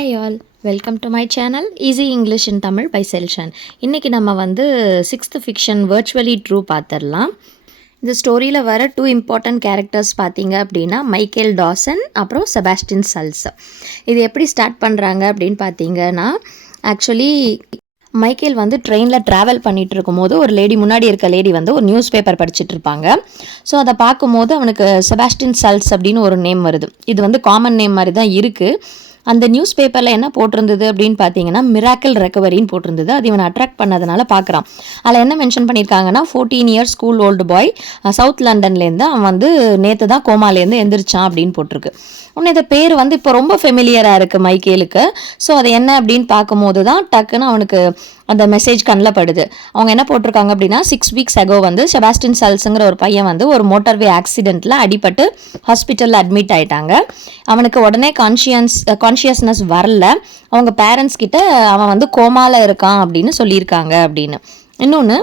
Hi all, welcome to my channel easy English in Tamil by செல்ஷன். இன்றைக்கி நம்ம வந்து 6th ஃபிக்ஷன் வர்ச்சுவலி ட்ரூ பார்த்துடலாம். இந்த ஸ்டோரியில் வர 2 இம்பார்ட்டன்ட் கேரக்டர்ஸ் பார்த்தீங்க அப்படின்னா மைக்கேல் டாசன் அப்புறம் செபாஸ்டின் சல்ஸ். இது எப்படி ஸ்டார்ட் பண்ணுறாங்க அப்படின்னு பார்த்தீங்கன்னா, ஆக்சுவலி மைக்கேல் வந்து ட்ரெயினில் ட்ராவல் பண்ணிகிட்டு இருக்கும்போது ஒரு லேடி, முன்னாடி இருக்க லேடி வந்து ஒரு நியூஸ் பேப்பர் படிச்சுட்டு இருப்பாங்க. ஸோ அதை பார்க்கும்போது அவனுக்கு செபாஸ்டின் சல்ஸ் அப்படின்னு ஒரு நேம் வருது. இது வந்து காமன் நேம் மாதிரி தான் இருக்குது. அந்த நியூஸ் பேப்பரில் என்ன போட்டிருந்தது அப்படின்னு பார்த்தீங்கன்னா, மிராக்கிள் ரெக்கவரின்னு போட்டிருந்தது. அது இவனை அட்ராக்ட் பண்ணதுனால பார்க்குறான். அதில் என்ன மென்ஷன் பண்ணியிருக்காங்கன்னா, 14 years school old boy, south லண்டன்லேருந்து அவன் வந்து நேற்று தான் கோமாலேருந்து எந்திரிச்சான் அப்படின்னு போட்டிருக்கு. உடனே இந்த பேர் வந்து இப்போ ரொம்ப ஃபெமிலியராக இருக்குது மைக்கேலுக்கு. ஸோ அது என்ன அப்படின்னு பார்க்கும்போது தான் டக்குன்னு அவனுக்கு அந்த மெசேஜ் கண்ணில் படுது. அவங்க என்ன போட்டிருக்காங்க அப்படின்னா, 6 weeks ago வந்து செபாஸ்டின் சல்ஸுங்கிற ஒரு பையன் வந்து ஒரு மோட்டார்வே ஆக்சிடெண்ட்டில் அடிபட்டு ஹாஸ்பிட்டலில் அட்மிட் ஆகிட்டாங்க. அவனுக்கு உடனே கான்ஷியஸ்னஸ் வரல. அவங்க பேரண்ட்ஸ் கிட்ட அவன் வந்து கோமாவில் இருக்கான் அப்படின்னு சொல்லியிருக்காங்க அப்படின்னு. இன்னொன்று,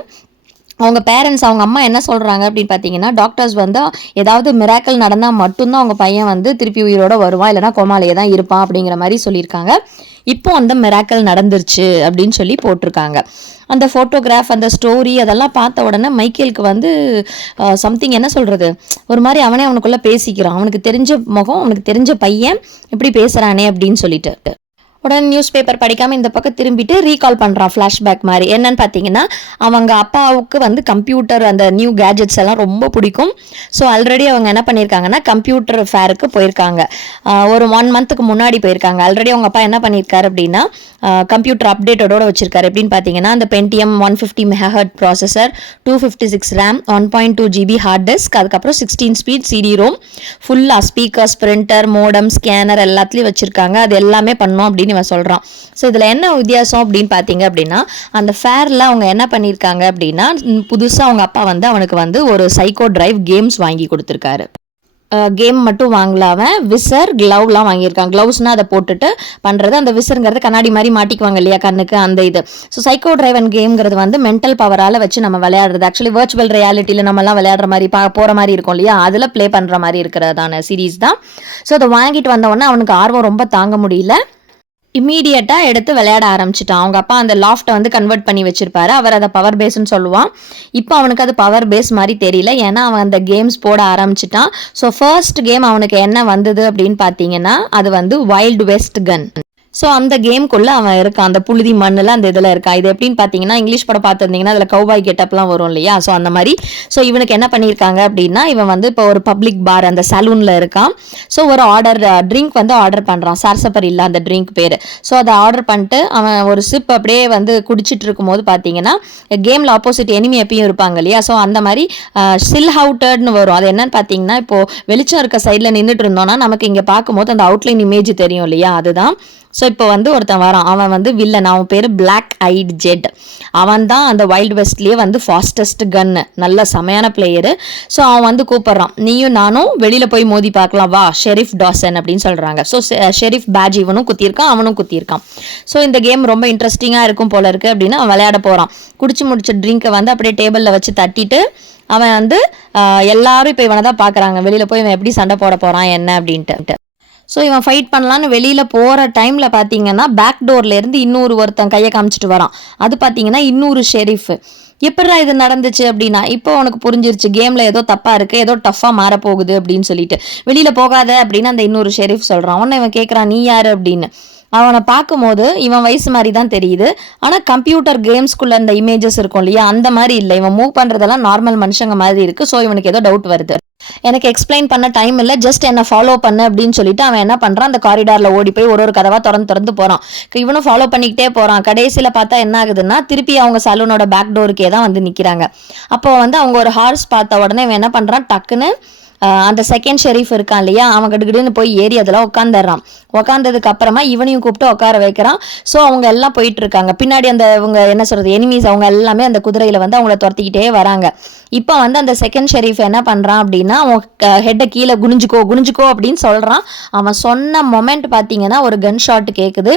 அவங்க பேரண்ட்ஸ், அவங்க அம்மா என்ன சொல்கிறாங்க அப்படின்னு பார்த்தீங்கன்னா, டாக்டர்ஸ் வந்து ஏதாவது மிராக்கிள் நடந்தால் மட்டும்தான் அவங்க பையன் வந்து திருப்பி உயிரோடு வருவான், இல்லைனா கோமாலேயே தான் இருப்பான் அப்படிங்கிற மாதிரி சொல்லியிருக்காங்க. இப்போ அந்த மிராக்கிள் நடந்துருச்சு அப்படின்னு சொல்லி போட்டிருக்காங்க. அந்த ஃபோட்டோகிராஃப், அந்த ஸ்டோரி அதெல்லாம் பார்த்த உடனே மைக்கேலுக்கு வந்து சம்திங், என்ன சொல்கிறது, ஒரு மாதிரி அவனுக்குள்ளே பேசிக்கிறான். அவனுக்கு தெரிஞ்ச முகம், அவனுக்கு தெரிஞ்ச பையன் இப்படி பேசுகிறானே அப்படின்னு சொல்லிட்டு உடனே நியூஸ் பேப்பர் படிக்காமல் இந்த பக்கம் திரும்பிட்டு ரீகால் பண்ணுறான், ஃப்ளாஷ்பேக் மாதிரி. என்னன்னு பார்த்தீங்கன்னா, அவங்க அப்பாவுக்கு வந்து கம்ப்யூட்டர், அந்த நியூ கேஜெட்ஸ் எல்லாம் ரொம்ப பிடிக்கும். ஸோ ஆல்ரெடி அவங்க என்ன பண்ணியிருக்காங்கன்னா, கம்ப்யூட்டர் ஃபேருக்கு போயிருக்காங்க. ஒரு 1 monthக்கு முன்னாடி போயிருக்காங்க. ஆல்ரெடி அவங்க அப்பா என்ன பண்ணியிருக்காரு அப்படின்னா, கம்ப்யூட்டர் அப்டேட்டடோட வச்சிருக்காரு. எப்படின்னு பார்த்தீங்கன்னா, அந்த பென்டிஎம் 150 MHz processor, 256 RAM, 1.2 GB hard disk, அதுக்கப்புறம் 16 ஸ்பீட் CD ரோம், ஃபுல்லாக ஸ்பீக்கர்ஸ், பிரிண்டர், மோடம், ஸ்கேனர் எல்லாத்துலேயும் வச்சுருக்காங்க. அது எல்லாமே பண்ணோம் அப்படின்னு இவன் சொல்கிறான். ஸோ இதில் என்ன வித்தியாசம் அப்படின்னு பார்த்தீங்க அப்படின்னா, அந்த ஃபேரில் அவங்க என்ன பண்ணியிருக்காங்க அப்படின்னா, புதுசாக அவங்க அப்பா வந்து அவனுக்கு வந்து ஒரு சைக்கோ டிரைவ் கேம்ஸ் வாங்கி கொடுத்துருக்காரு. கேம் மட்டும் வாங்கலாம விசர், க்ளவ்லாம் வாங்கியிருக்காங்க. க்ளவுஸ்னால் அதை போட்டுட்டு பண்ணுறது, அந்த விசருங்கிறது கண்ணாடி மாதிரி மாட்டிக்குவாங்க இல்லையா கண்ணுக்கு, அந்த இது. ஸோ சைக்கோ டிரைவ் அண்ட் கேம்ங்கிறது வந்து மென்டல் பவரால் வச்சு நம்ம விளையாடுறது. ஆக்சுவலி வர்ச்சுவல் ரியாலிட்டியில் நம்மலாம் விளையாடுற மாதிரி போகிற மாதிரி இருக்கும் இல்லையா, அதில் ப்ளே பண்ணுற மாதிரி இருக்கிறதான சீரீஸ் தான். ஸோ அதை வாங்கிட்டு வந்தவொடனே அவனுக்கு ஆர்வம் ரொம்ப தாங்க முடியல. இம்மீடியட்டாக எடுத்து விளையாட ஆரம்பிச்சிட்டான். அவங்க அப்பா அந்த லாஃப்ட்டை வந்து கன்வெர்ட் பண்ணி வச்சிருப்பாரு. அவர் அதை பவர் பேஸ்ன்னு சொல்லுவான். இப்போ அவனுக்கு அது பவர் பேஸ் மாதிரி தெரியல, ஏன்னா அவன் அந்த கேம்ஸ் போட ஆரம்பிச்சிட்டான். ஸோ ஃபர்ஸ்ட் கேம் அவனுக்கு என்ன வந்தது அப்படின்னு பார்த்தீங்கன்னா, அது வந்து வைல்டு வெஸ்ட் கன். ஸோ அந்த கேம்குள்ளே அவன் இருக்கான், அந்த புழுதி மண்ணில் அந்த இதில் இருக்கான். இது எப்படின்னு பார்த்தீங்கன்னா, இங்கிலீஷ் படம் பார்த்துருந்தீங்கன்னா அதில் கௌபாய் கெட்டப்லாம் வரும் இல்லையா, ஸோ அந்த மாதிரி. ஸோ இவனுக்கு என்ன பண்ணியிருக்காங்க அப்படின்னா, இவன் வந்து இப்போ ஒரு பப்ளிக் பார், அந்த சலூனில் இருக்கான். ஸோ ஒரு ட்ரிங்க் வந்து ஆர்டர் பண்ணுறான், சார்சப்பர் இல்லை அந்த ட்ரிங்க் பேர். ஸோ அதை ஆர்டர் பண்ணிட்டு அவன் ஒரு சிப் அப்படியே வந்து குடிச்சிட்டு இருக்கும்போது பார்த்தீங்கன்னா, கேமில் ஆப்போசிட் எனிமி எப்பயும் இருப்பாங்க இல்லையா, ஸோ அந்த மாதிரி சில் ஹவுட்டர்ட்னு வரும். அது என்னன்னு பார்த்தீங்கன்னா, இப்போது வெளிச்சம் இருக்க சைடில் நின்றுட்டு இருந்தோன்னா நமக்கு இங்கே பார்க்கும்போது அந்த அவுட்லைன் இமேஜ் தெரியும் இல்லையா, அதுதான். ஸோ இப்போ வந்து ஒருத்தன் வரான், அவன் வந்து வில்லன், அவன் பேர் பிளாக் ஐட் ஜெட். அவன் தான் அந்த வைல்டு வெஸ்ட்லேயே வந்து ஃபாஸ்டஸ்ட் கன்னு, நல்ல செமையான பிளேயரு. ஸோ அவன் வந்து கூப்பிட்றான், நீயும் நானும் வெளியில் போய் மோதி பார்க்கலாம் வா, ஷெரீஃப் டாசன் அப்படின்னு சொல்கிறாங்க. ஸோ ஷெரீஃப் பேட்ஜ் இவனும் குத்தியிருக்கான், அவனும் குத்தியிருக்கான். ஸோ இந்த கேம் ரொம்ப இன்ட்ரெஸ்டிங்காக இருக்கும் போல இருக்குது அப்படின்னு அவன் விளையாட போகிறான். குடிச்சு முடிச்ச ட்ரிங்கை வந்து அப்படியே டேபிளில் வச்சு தட்டிட்டு அவன் வந்து எல்லாரும் இப்போ இவனை தான் பார்க்குறாங்க, வெளியில் போய் இவன் எப்படி சண்டை போட போகிறான் என்ன அப்படின்ட்டு. ஸோ இவன் ஃபைட் பண்ணலான்னு வெளியில் போகிற டைமில் பார்த்தீங்கன்னா, பேக் டோர்லேருந்து ஒருத்தன் கையை காமிச்சிட்டு வரான். அது பார்த்தீங்கன்னா இன்னொரு ஷெரீஃப். எப்படா இது நடந்துச்சு அப்படின்னா, இப்போ உனக்கு புரிஞ்சிருச்சு கேமில் ஏதோ தப்பாக இருக்குது, ஏதோ டஃப்பாக மாறப்போகுது அப்படின்னு சொல்லிட்டு. வெளியில் போகாத அப்படின்னு அந்த இன்னொரு ஷெரீஃப் சொல்கிறான். உடனே இவன் கேட்குறான், நீ யார் அப்படின்னு. அவனை பார்க்கும்போது இவன் வயசு மாதிரி தான் தெரியுது, ஆனால் கம்ப்யூட்டர் கேம்ஸ்குள்ளே அந்த இமேஜஸ் இருக்கும் இல்லையா, அந்த மாதிரி இல்லை. இவன் மூவ் பண்ணுறதெல்லாம் நார்மல் மனுஷங்க மாதிரி இருக்குது. ஸோ இவனுக்கு ஏதோ டவுட் வருது. எனக்கு எக்ஸ்பிளைன் பண்ண டைம் இல்லை, ஜஸ்ட் என்ன ஃபாலோ பண்ணு அப்படின்னு சொல்லிட்டு அவன் என்ன பண்ணுறான், அந்த காரிடாரில் ஓடி போய் ஒரு கதவாக திறந்து போகிறான். இவனும் ஃபாலோ பண்ணிக்கிட்டே போகிறான். கடைசியில் பார்த்தா என்ன ஆகுதுன்னா, திருப்பி அவங்க சலூனோட பேக் டோருக்கே தான் வந்து நிற்கிறாங்க. அப்போ வந்து அவங்க ஒரு ஹார்ஸ் பார்த்த உடனே இவன் என்ன பண்ணுறான், டக்குன்னு அந்த செகண்ட் ஷெரீஃப் இருக்கான் இல்லையா, அவன் கிடுகிடுன்னு போய் ஏறி அதில் உட்காந்துடுறான். உட்காந்ததுக்கு அப்புறமா இவனையும் கூப்பிட்டு உட்கார வைக்கிறான். ஸோ அவங்க எல்லாம் போயிட்டு இருக்காங்க. பின்னாடி அந்த இவங்க என்ன சொல்கிறது, எனிமீஸ் அவங்க எல்லாமே அந்த குதிரையில் வந்து அவங்கள துரத்திக்கிட்டே வராங்க. இப்போ வந்து அந்த செகண்ட் ஷெரீஃப் என்ன பண்ணுறான் அப்படின்னா, அவன் ஹெட்டை கீழே குனிஞ்சுக்கோ அப்படின்னு சொல்கிறான். அவன் சொன்ன மொமெண்ட் பார்த்தீங்கன்னா ஒரு கன் ஷாட் கேட்குது.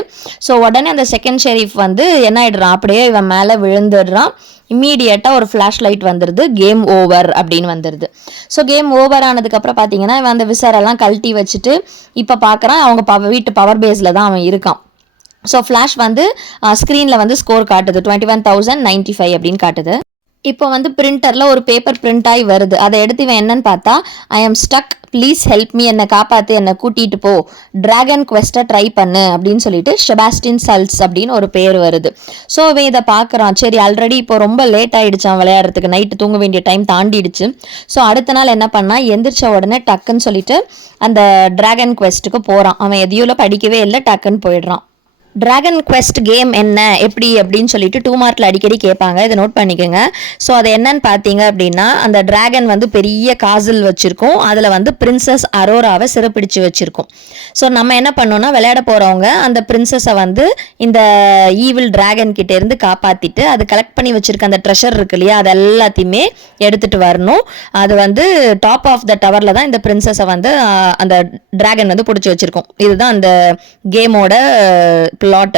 ஸோ உடனே அந்த செகண்ட் ஷெரீஃப் வந்து என்ன ஆயிடுறான், அப்படியே இவன் மேலே விழுந்துடுறான். இம்மீடியட்டாக ஒரு ஃப்ளாஷ் லைட் வந்துடுது, கேம் ஓவர் அப்படின்னு வந்துடுது. ஸோ கேம் ஓவர் ஆனதுக்கப்புறம் பார்த்தீங்கன்னா, இவன் அந்த விசாரெல்லாம் கழட்டி வச்சுட்டு இப்போ பார்க்குறான், அவங்க வீட்டு பவர் பேஸில் தான் அவன் இருக்கான். ஸோ ஃப்ளாஷ் வந்து ஸ்க்ரீனில் வந்து ஸ்கோர் காட்டுது 21,095 அப்படின்னு காட்டுது. இப்போ வந்து பிரிண்டரில் ஒரு பேப்பர் பிரிண்ட் ஆகி வருது. அதை எடுத்து இவன் என்னன்னு பார்த்தா, ஐ ஆம் ஸ்டக், ப்ளீஸ் ஹெல்ப் மீ, என்னை காப்பாற்று, என்னை கூட்டிகிட்டு போ, ட்ராகன் குவெஸ்ட்டை ட்ரை பண்ணு அப்படின்னு சொல்லிட்டு செபாஸ்டின் சல்ஸ் அப்படின்னு ஒரு பேர் வருது. ஸோ இவன் இதை பார்க்குறான். சரி, ஆல்ரெடி இப்போ ரொம்ப லேட் ஆகிடுச்சான் விளையாடுறதுக்கு, நைட்டு தூங்க வேண்டிய டைம் தாண்டிடுச்சு. ஸோ அடுத்த நாள் என்ன பண்ணா, எந்திரிச்ச உடனே டக்குன்னு சொல்லிட்டு அந்த ட்ராகன் குவெஸ்ட்டுக்கு போகிறான். அவன் எதையும் படிக்கவே இல்லை, டக்குன்னு போயிடுறான். ட்ராகன் குவெஸ்ட் கேம் என்ன, எப்படி அப்படின்னு சொல்லிட்டு 2 மார்க்கில் அடிக்கடி கேட்பாங்க. இதை நோட் பண்ணிக்கோங்க. ஸோ அது என்னன்னு பார்த்தீங்க அப்படின்னா, அந்த ட்ராகன் வந்து பெரிய காசில் வச்சுருக்கோம். அதில் வந்து பிரின்சஸ் அரோராவை சிறப்பிடிச்சு வச்சுருக்கோம். ஸோ நம்ம என்ன பண்ணோம்னா, விளையாட போகிறவங்க அந்த பிரின்சஸை வந்து இந்த ஈவில் ட்ராகன் கிட்டேருந்து காப்பாற்றிட்டு அது கலெக்ட் பண்ணி வச்சுருக்க அந்த ட்ரெஷர் இருக்கு இல்லையா, அது எல்லாத்தையுமே எடுத்துகிட்டு வரணும். அது வந்து டாப் ஆஃப் த டவரில் தான் இந்த பிரின்சஸை வந்து அந்த ட்ராகன் வந்து பிடிச்சி வச்சுருக்கோம். இதுதான் அந்த கேமோட பிளாட்.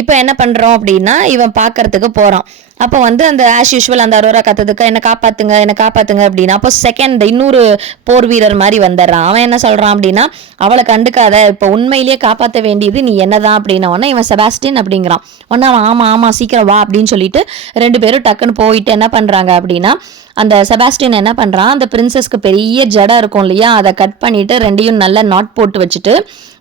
இப்போ என்ன பண்ணுறோம் அப்படின்னா, இவன் பார்க்கறதுக்கு போகிறான். அப்போ வந்து அந்த ஆஸ் யூஷுவல் அந்த அரோரா கத்துறதுக்கு என்னை காப்பாற்றுங்க அப்படின்னா, அப்போ செகண்ட் இன்னொரு போர் வீரர் மாதிரி வந்துடுறான். அவன் என்ன சொல்கிறான் அப்படின்னா, அவளை கண்டுக்காத, இப்போ உண்மையிலேயே காப்பாற்ற வேண்டியது நீ என்னதான் அப்படின்னா உடனே இவன் செபாஸ்டின் அப்படிங்கிறான். உடனே அவன் ஆமாம் சீக்கிரம் வா அப்படின்னு சொல்லிட்டு 2 பேரும் டக்குன்னு போயிட்டு என்ன பண்ணுறாங்க அப்படின்னா, அந்த செபாஸ்டின் என்ன பண்ணுறான், அந்த பிரின்சஸ்க்கு பெரிய ஜடை இருக்கும் இல்லையா, அதை கட் பண்ணிவிட்டு 2யும் நல்லா நாட் போட்டு வச்சுட்டு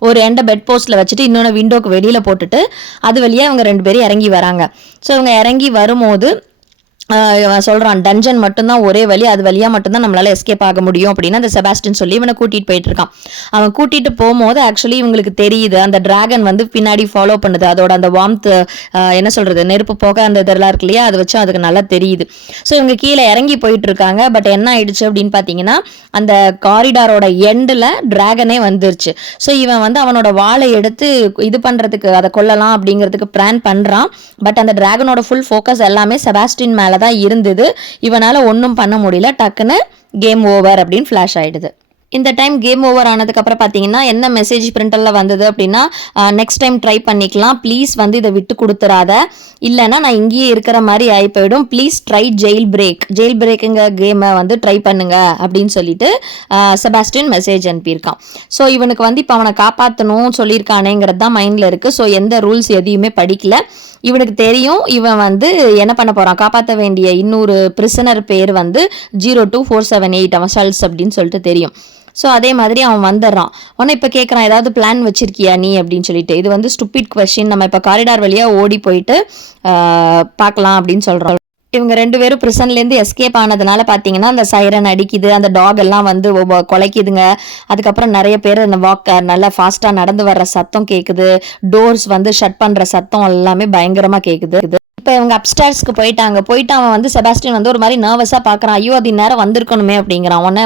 ஒரு எண்டை பெட் போஸ்ட்டில் வச்சுட்டு இன்னொன்று விண்டோக்கு வெளியில் போட்டுட்டு அது வழியாக இவங்க 2 பேரும் இறங்கி வராங்க. ஸோ இவங்க இறங்கி வரும்போது சொல்கிறான், டஞ்சன் மட்டும்தான் ஒரே வழி, அது வழியாக மட்டும்தான் நம்மளால் எஸ்கேப் ஆக முடியும் அப்படின்னு அந்த செபாஸ்டின் சொல்லி இவனை கூட்டிகிட்டு போயிட்டு இருக்கான். அவன் கூட்டிகிட்டு போகும்போது ஆக்சுவலி இவங்களுக்கு தெரியுது அந்த டிராகன் வந்து பின்னாடி ஃபாலோ பண்ணுது. அதோட அந்த வார்ம்த் என்ன சொல்கிறது, நெருப்பு போக அந்த இதெல்லாம் இருக்கு இல்லையா, அதை வச்சு அதுக்கு நல்லா தெரியுது. ஸோ இவங்க கீழே இறங்கி போயிட்டு இருக்காங்க. பட் என்ன ஆயிடுச்சு அப்படின்னு பார்த்தீங்கன்னா, அந்த காரிடாரோட எண்டில் டிராகனே வந்துருச்சு. ஸோ இவன் வந்து அவனோட வாளை எடுத்து இது பண்ணுறதுக்கு, அதை கொல்லலாம் அப்படிங்கிறதுக்கு பிளான் பண்ணுறான். பட் அந்த டிராகனோட ஃபுல் ஃபோக்கஸ் எல்லாமே செபாஸ்டின் மேலே தான் இருந்தது. இவனால ஒன்றும் பண்ண முடியல. டக்குன்னு கேம் ஓவர் அப்படின்னு ஃப்ளாஷ் ஆயிடுது. இந்த டைம் கேம் ஓவர் ஆனதுக்கப்புறம் பார்த்தீங்கன்னா என்ன மெசேஜ் பிரிண்டரில் வந்தது அப்படின்னா, நெக்ஸ்ட் டைம் ட்ரை பண்ணிக்கலாம், ப்ளீஸ் வந்து இதை விட்டு கொடுத்துறாத, இல்லைன்னா நான் இங்கேயே இருக்கிற மாதிரி ஆகி போயிடும், ப்ளீஸ் ட்ரை ஜெயில் பிரேக்குங்க கேமை வந்து ட்ரை பண்ணுங்க அப்படின்னு சொல்லிட்டு செபாஸ்டின் மெசேஜ் அனுப்பியிருக்கான். ஸோ இவனுக்கு வந்து இப்போ அவனை காப்பாற்றணும் சொல்லியிருக்கானேங்கிறது தான் மைண்டில் இருக்குது. ஸோ எந்த ரூல்ஸ் எதையுமே படிக்கல. இவனுக்கு தெரியும் இவன் வந்து என்ன பண்ண போகிறான், காப்பாற்ற வேண்டிய இன்னொரு பிரிசனர் பேர் வந்து 02478 அவன் சல்ஸ் அப்படின்னு சொல்லிட்டு தெரியும். ஸோ அதே மாதிரி அவன் வந்துடுறான். உடனே இப்போ கேட்குறான், ஏதாவது பிளான் வச்சிருக்கியா நீ அப்படின்னு சொல்லிட்டு. இது வந்து ஸ்டூபிட் கொஸ்டின், நம்ம இப்போ காரிடார் வழியாக ஓடி போயிட்டு பார்க்கலாம் அப்படின்னு சொல்கிறோம். இவங்க 2 பேரும் பிரிசன்லேருந்து எஸ்கேப் ஆனதுனால பார்த்தீங்கன்னா அந்த சைரன் அடிக்குது, அந்த டாக் எல்லாம் வந்து குலைக்குதுங்க. அதுக்கப்புறம் நிறைய பேர் அந்த நல்லா ஃபாஸ்ட்டாக நடந்து வர்ற சத்தம் கேட்குது, டோர்ஸ் வந்து ஷட் பண்ணுற சத்தம் எல்லாமே பயங்கரமாக கேட்குது. இப்போ இவங்க அப்ஸ்டார்ஸ்க்கு போயிட்டு அவன் வந்து செபாஸ்டின் வந்து ஒரு மாதிரி நர்வஸாக பார்க்குறான். ஐயோ அது நேரம் வந்திருக்கணுமே அப்படிங்கிறான். உடனே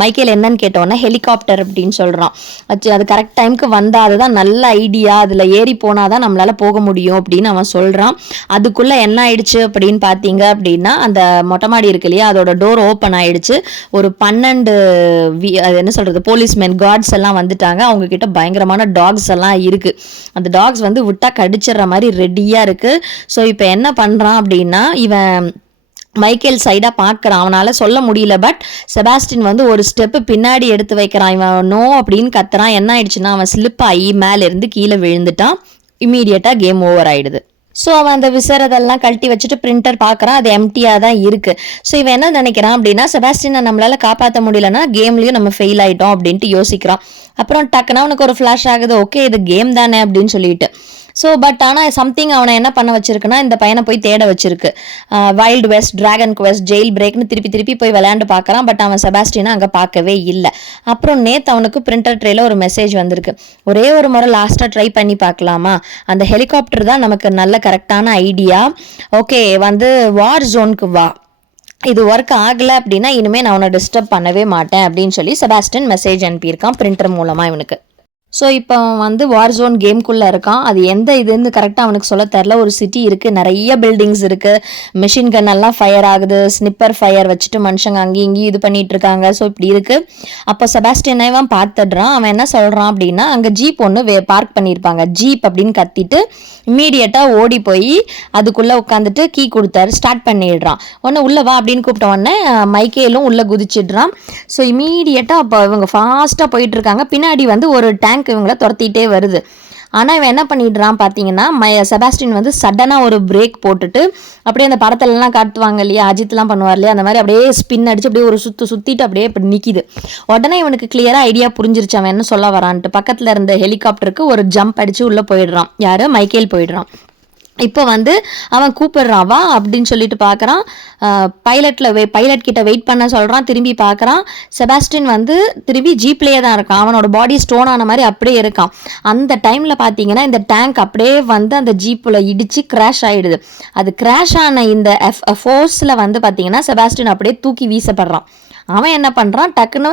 மைக்கேல் என்னன்னு கேட்டோன்னே ஹெலிகாப்டர் அப்படின்னு சொல்கிறான். அது கரெக்ட் டைமுக்கு வந்தால் அதுதான் நல்ல ஐடியா, அதில் ஏறி போனால் தான் நம்மளால் போக முடியும் அப்படின்னு அவன் சொல்கிறான். அதுக்குள்ளே என்ன ஆயிடுச்சு அப்படின்னு பார்த்தீங்க அப்படின்னா, அந்த மொட்டை மாடி இருக்கு இல்லையா, அதோட டோர் ஓப்பன் ஆயிடுச்சு. ஒரு 12 அது என்ன சொல்கிறது, போலீஸ்மேன் கார்ட்ஸ் எல்லாம் வந்துட்டாங்க. அவங்க கிட்ட பயங்கரமான டாக்ஸ் எல்லாம் இருக்குது. அந்த டாக்ஸ் வந்து விட்டால் கடிச்சிடுற மாதிரி ரெடியாக இருக்குது. ஸோ இப்போ என்ன பண்ணுறான் அப்படின்னா, இவன் மைக்கேல் சைடாக பார்க்குறான். அவனால் சொல்ல முடியல. பட் செபாஸ்டின் வந்து ஒரு ஸ்டெப்பு பின்னாடி எடுத்து வைக்கிறான். இவன் நோ அப்படின்னு கத்துறான். என்ன ஆயிடுச்சுன்னா, அவன் ஸ்லிப் ஆகி மேலேருந்து கீழே விழுந்துட்டான். இம்மீடியட்டாக கேம் ஓவர் ஆயிடுது. ஸோ அவன் அந்த விசரதெல்லாம் கழட்டி வச்சுட்டு பிரிண்டர் பார்க்குறான், அது எம்டியாக தான் இருக்குது. ஸோ இவன் என்ன நினைக்கிறான் அப்படின்னா, செபாஸ்டினை நம்மளால் காப்பாற்ற முடியலன்னா கேம்லேயும் நம்ம ஃபெயில் ஆகிட்டோம் அப்படின்ட்டு யோசிக்கிறான். அப்புறம் டக்குனா அவனுக்கு ஒரு ஃப்ளாஷ் ஆகுது, ஓகே இது கேம் தானே அப்படின்னு சொல்லிட்டு. ஸோ பட் ஆனால் சம்திங் அவனை என்ன பண்ண வச்சிருக்குன்னா, இந்த பையனை போய் தேட வச்சிருக்கு. Wild west, dragon quest, jail பிரேக்னு திருப்பி போய் விளையாண்டு பார்க்குறான். பட் அவன் செபாஸ்டினை அங்கே பார்க்கவே இல்லை. அப்புறம் நேற்று அவனுக்கு பிரிண்டர் ட்ரேல ஒரு மெசேஜ் வந்திருக்கு, ஒரே ஒரு முறை லாஸ்ட்டாக ட்ரை பண்ணி பார்க்கலாமா, அந்த ஹெலிகாப்டர் தான் நமக்கு நல்ல கரெக்டான ஐடியா, ஓகே வந்து வார் ஜோனுக்கு வா, இது ஒர்க் ஆகலை அப்படின்னா இனிமேல் நான் அவனை டிஸ்டர்ப் பண்ணவே மாட்டேன் அப்படின்னு சொல்லி செபாஸ்டின் மெசேஜ் அனுப்பியிருக்கான் பிரிண்டர் மூலமாக இவனுக்கு. ஸோ இப்போ அவன் வந்து வார் ஜோன் கேம்குள்ளே இருக்கான். அது எந்த இதுன்னு கரெக்டாக அவனுக்கு சொல்ல தெரில. ஒரு சிட்டி இருக்குது, நிறைய பில்டிங்ஸ் இருக்குது, மிஷின் கன் எல்லாம் ஃபயர் ஆகுது, ஸ்னிப்பர் ஃபயர் வச்சுட்டு மனுஷங்க அங்கேயும் இங்கேயும் இது பண்ணிட்டு இருக்காங்க. ஸோ இப்படி இருக்குது. அப்போ செபாஸ்டினை அவன் பார்த்துடுறான். அவன் என்ன சொல்கிறான் அப்படின்னா, அங்கே ஜீப் ஒன்று பார்க் பண்ணியிருப்பாங்க, ஜீப் அப்படின்னு கத்திட்டு இம்மீடியட்டாக ஓடி போய் அதுக்குள்ளே உட்காந்துட்டு கீ கொடுத்தாரு, ஸ்டார்ட் பண்ணிடுறான். உடனே உள்ளே வா அப்படின்னு கூப்பிட்ட உடனே மைக்கேலும் உள்ளே குதிச்சிடுறான். ஸோ இம்மீடியட்டாக அப்போ இவங்க ஃபாஸ்ட்டாக போயிட்டுருக்காங்க. பின்னாடி வந்து ஒரு டேங்க் இவங்களை துரத்திட்டே வருது. ஆனால் இவன் என்ன பண்ணிடுறான் பார்த்தீங்கன்னா செபாஸ்டின் வந்து சடனாக ஒரு பிரேக் போட்டுட்டு அப்படியே அந்த படத்துலலாம் காட்டுவாங்க இல்லையா, அஜித்லாம் பண்ணுவார் இல்லையா, அந்த மாதிரி அப்படியே ஸ்பின் அடிச்சு அப்படியே ஒரு சுற்றிட்டு அப்படியே இப்படி நிற்கிது. உடனே இவனுக்கு கிளியராக ஐடியா புரிஞ்சிருச்சு அவன் என்ன சொல்ல வரான்ட்டு. பக்கத்தில் இருந்த ஹெலிகாப்டருக்கு ஒரு ஜம்ப் அடித்து உள்ளே போயிடுறான். யார்? மைக்கேல் போயிடுறான். இப்போ வந்து அவன் கூப்பிடுறான் வா அப்படின்னு சொல்லிட்டு பார்க்குறான். பைலட் கிட்ட வெயிட் பண்ண சொல்கிறான். திரும்பி பார்க்குறான். செபாஸ்டின் வந்து திரும்பி ஜீப்லேயே தான் இருக்கான். அவனோட பாடி ஸ்டோன் ஆன மாதிரி அப்படியே இருக்கான். அந்த டைமில் பார்த்தீங்கன்னா இந்த டேங்க் அப்படியே வந்து அந்த ஜீப்பில் இடித்து கிராஷ் ஆகிடுது. அது கிராஷ் ஆன இந்த ஃபோர்ஸில் வந்து பார்த்தீங்கன்னா செபாஸ்டின் அப்படியே தூக்கி வீசப்படுறான். அவன் என்ன பண்ணுறான், டக்குன்னு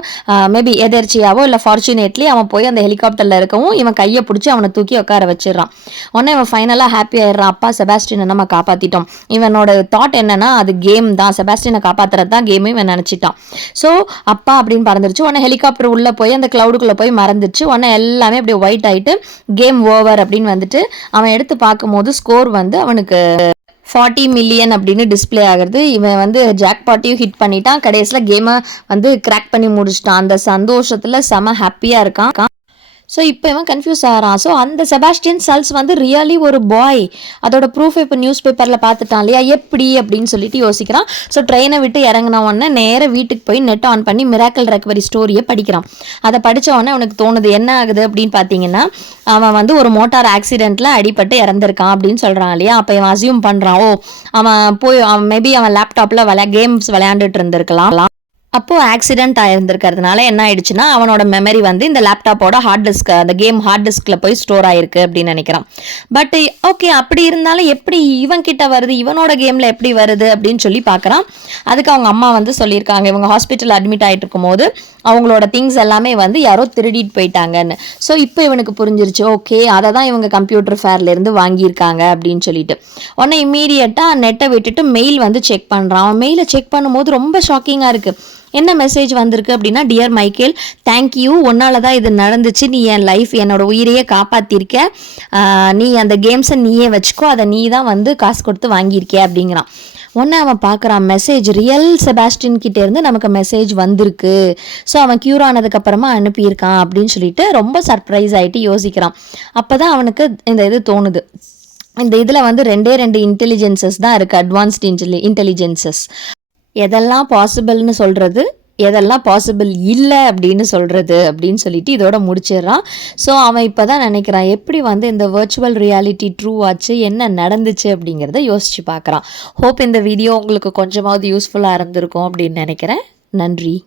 மேபி எதர்ச்சியாவோ இல்லை ஃபார்ச்சுனேட்லி அவன் போய் அந்த ஹெலிகாப்டரில் இருக்கவும் இவன் கையை பிடிச்சி அவனை தூக்கி உட்கார வச்சிடறான். உடனே இவன் ஃபைனலாக ஹாப்பி ஆயிடுறான். அப்பா செபாஸ்டினை நம்ம காப்பாற்றிட்டோம். இவனோட தாட் என்னன்னா அது கேம் தான், செபாஸ்டினை காப்பாற்றுறது தான் கேமே இவன் நினச்சிட்டான். ஸோ அப்பா அப்படின்னு பறந்துருச்சு. உடனே ஹெலிகாப்டர் உள்ளே போய் அந்த க்ளவுடுக்குள்ளே போய் மறந்துச்சு. உடனே எல்லாமே அப்படியே ஒயிட் ஆகிட்டு கேம் ஓவர் அப்படின்னு வந்துட்டு அவன் எடுத்து பார்க்கும்போது ஸ்கோர் வந்து அவனுக்கு 40 மில்லியன் அப்படின்னு டிஸ்பிளே ஆகுறது. இவன் வந்து ஜாக்பாட்டையும் ஹிட் பண்ணிட்டான். கடைசியில் கேமை வந்து கிராக் பண்ணி முடிச்சிட்டான். அந்த சந்தோஷத்தில் செம ஹாப்பியாக இருக்கான். ஸோ இப்போ இவன் கன்ஃபியூஸ் ஆகிறான். ஸோ அந்த செபாஸ்டியன் சல்ஸ் வந்து ரியலி ஒரு பாய். அதோட ப்ரூஃப் இப்போ நியூஸ் பேப்பரில் பார்த்துட்டான் இல்லையா, எப்படி அப்படின்னு சொல்லிட்டு யோசிக்கிறான். ஸோ ட்ரெயினை விட்டு இறங்கின உடனே நேராக வீட்டுக்கு போய் நெட் ஆன் பண்ணி மிராக்கிள் ரெக்கவரி ஸ்டோரியை படிக்கிறான். அதை படித்த உடனே அவனுக்கு தோணுது என்ன ஆகுது அப்படின்னு பார்த்தீங்கன்னா, அவன் வந்து ஒரு மோட்டார் ஆக்சிடெண்ட்டில் அடிபட்டு இறந்துருக்கான் அப்படின்னு சொல்கிறான் இல்லையா. அப்போ இவன் அசியூம் பண்ணுறான், ஓ அவன் மேபி அவன் லேப்டாப்பில் கேம்ஸ் விளையாண்டுட்டு இருந்திருக்கலாம். அப்போது ஆக்சிடென்ட் ஆயிருந்திருக்கிறதுனால என்ன ஆயிடுச்சுன்னா அவனோட மெமரி வந்து இந்த லேப்டாப்போட ஹார்ட் டிஸ்க், அந்த கேம் ஹார்ட் டிஸ்கில் போய் ஸ்டோர் ஆயிருக்கு அப்படின்னு நினைக்கிறான். பட் ஓகே அப்படி இருந்தாலும் எப்படி இவன் கிட்ட வருது, இவனோட கேமில் எப்படி வருது அப்படின்னு சொல்லி பார்க்குறான். அதுக்கு அவங்க அம்மா வந்து சொல்லியிருக்காங்க, இவங்க ஹாஸ்பிட்டல் அட்மிட் ஆகிட்டு இருக்கும்போது அவங்களோட திங்ஸ் எல்லாமே வந்து யாரோ திருடிட்டு போயிட்டாங்கன்னு. ஸோ இப்போ இவனுக்கு புரிஞ்சிருச்சு, ஓகே அதை தான் இவங்க கம்ப்யூட்டர் ஃபேர்லேருந்து வாங்கியிருக்காங்க அப்படின்னு சொல்லிட்டு. உடனே இம்மீடியட்டாக நெட்டை விட்டுட்டு மெயில் வந்து செக் பண்ணுறான். அவன் மெயிலை செக் பண்ணும்போது ரொம்ப ஷாக்கிங்காக இருக்குது. என்ன மெசேஜ் வந்திருக்கு அப்படின்னா, டியர் மைக்கேல், தேங்க்யூ, உன்னால தான் இது நடந்துச்சு, நீ என் லைஃப் என்னோட உயிரையே காப்பாற்றிருக்க, நீ அந்த கேம்ஸை நீயே வச்சுக்கோ, அதை நீ தான் வந்து காசு கொடுத்து வாங்கியிருக்க அப்படிங்கிறான். ஒன்று அவன் பார்க்குறான் மெசேஜ் ரியல் செபாஸ்டின் கிட்டே இருந்து நமக்கு மெசேஜ் வந்திருக்கு. ஸோ அவன் க்யூர் ஆனதுக்கப்புறமா அனுப்பியிருக்கான் அப்படின்னு சொல்லிட்டு ரொம்ப சர்ப்ரைஸ் ஆகிட்டு யோசிக்கிறான். அப்போ தான் அவனுக்கு இந்த இது தோணுது. இந்த இதில் வந்து ரெண்டு இன்டெலிஜென்சஸ் தான் இருக்குது, அட்வான்ஸ்டு இன்டெலிஜென்சஸ். எதெல்லாம் பாசிபிள்னு சொல்கிறது, எதெல்லாம் பாசிபிள் இல்லை அப்படின்னு சொல்கிறது அப்படின்னு சொல்லிட்டு இதோட முடிச்சிடுறான். ஸோ அவன் இப்போ தான் நினைக்கிறான் எப்படி வந்து இந்த வர்ச்சுவல் ரியாலிட்டி ட்ரூ ஆச்சு, என்ன நடந்துச்சு அப்படிங்கிறத யோசித்து பார்க்குறான். ஹோப் இந்த வீடியோ உங்களுக்கு கொஞ்சமாவது யூஸ்ஃபுல்லாக இருந்திருக்கும் அப்படின்னு நினைக்கிறேன். நன்றி.